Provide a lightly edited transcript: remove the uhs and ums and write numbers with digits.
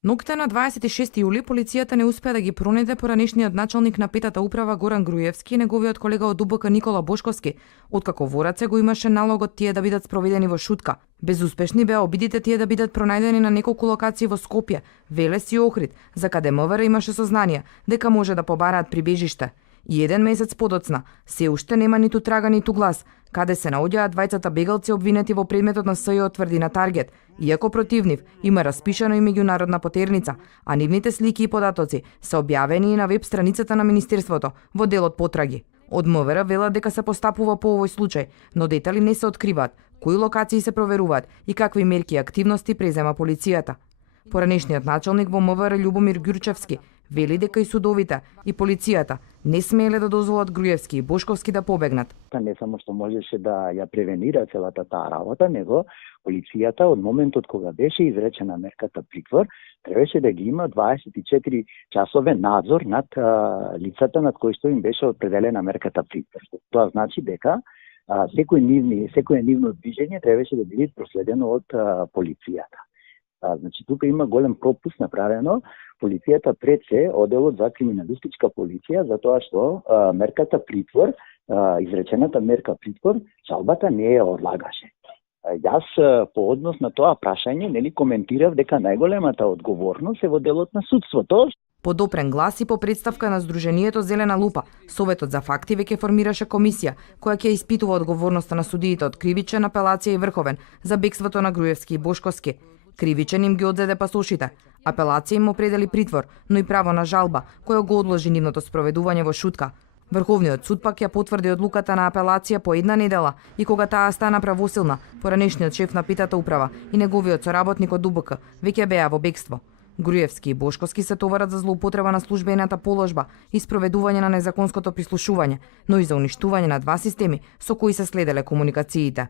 Ноќта на 26 јули полицијата не успеа да ги пронајде поранешниот началник на петата управа Горан Груевски и неговиот колега од ДУБК Никола Бошковски, откако во раце го имаше налогот тие да бидат спроведени во Шутка. Безуспешни беа обидите тие да бидат пронајдени на неколку локации во Скопје, Велес и Охрид, за каде МВР имаше сознание дека може да побараат прибежиште. И еден месец подоцна, се уште нема ниту трага ниту глас, каде се наоѓаат двајцата бегалци обвинети во предметот на СЈО тврди на Таргет, иако против нив има распишано и меѓународна потерница, а нивните слики и податоци се објавени и на веб страницата на Министерството во делот потраги. Од МВР велат дека се постапува по овој случај, но детали не се откриваат, кои локации се проверуваат и какви мерки и активности презема полицијата. Поранешниот началник во МВР Љубомир Ѓурчевски вели дека и судовите и полицијата не смееле да дозволат Груевски и Бошковски да побегнат. Не само што можеше да ја превенира целата таа работа, него полицијата од моментот кога беше изречена мерката притвор, требаше да ги има 24 часове надзор над лицата над кои што им беше определена мерката притвор. Тоа значи дека секој нивно движење требаше да биде проследено од полицијата. Значи, тука има голем пропуск направено. Полицијата пред се, одделот за криминалистичка полиција, затоа што мерката притвор, изречената мерка притвор, жалбата не ја одлагаше. Јас по однос на тоа прашање коментирав дека најголемата одговорност е во делот на судството. По допрен глас и по представка на Сдруженијето Зелена лупа, Советот за факти веќе формираше комисија која ќе испитува одговорноста на судиите од кривичен, апелација и врховен за бегството на Груевски и Бошковски. Кривичен им ги одзеде пасошите. Апелација им определи притвор, но и право на жалба, која го одложи нивното спроведување во Шутка. Врховниот суд пак ја потврди одлуката на апелација по една недела и кога таа стана правосилна, поранешниот шеф на петата управа и неговиот соработник од ДУБК веќе беа во бегство. Груевски и Бошковски се товарат за злоупотреба на службената положба и спроведување на незаконското прислушување, но и за уништување на два системи со кои се следеле комуникациите.